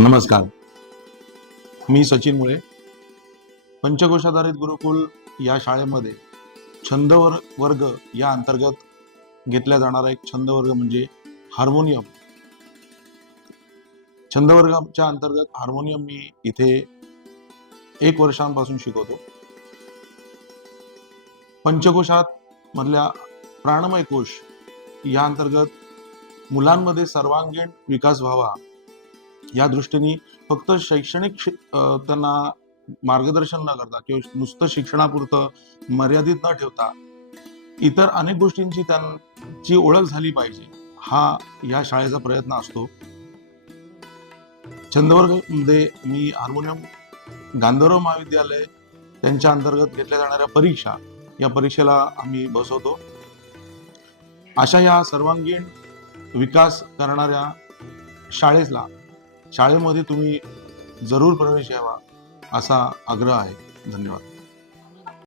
नमस्कार. मी सचिन मुळे. पंचकोशाधारित गुरुकुल या शाळेमध्ये छंद वर्ग या अंतर्गत घेतला जाणारा एक छंद वर्ग म्हणजे हार्मोनियम. छंद वर्गाच्या अंतर्गत हार्मोनियम मी इथे एक वर्षांपासून शिकवतो. पंचकोशात मधल्या प्राणमय कोश या अंतर्गत मुलांमध्ये सर्वांगीण विकास व्हावा या दृष्टीने फक्त शैक्षणिक शि- त्यांना मार्गदर्शन न करता किंवा नुसतं शिक्षणापुरतं मर्यादित न ठेवता इतर अनेक गोष्टींची त्यांची ओळख झाली पाहिजे हा या शाळेचा प्रयत्न असतो. छंदवर्गमध्ये मी हार्मोनियम गांधर्व महाविद्यालय त्यांच्या अंतर्गत घेतल्या जाणाऱ्या परीक्षा या परीक्षेला आम्ही बसवतो. अशा या सर्वांगीण विकास करणाऱ्या शाळेला शाळेमध्ये तुम्ही जरूर प्रवेश यावा असा आग्रह आहे. धन्यवाद.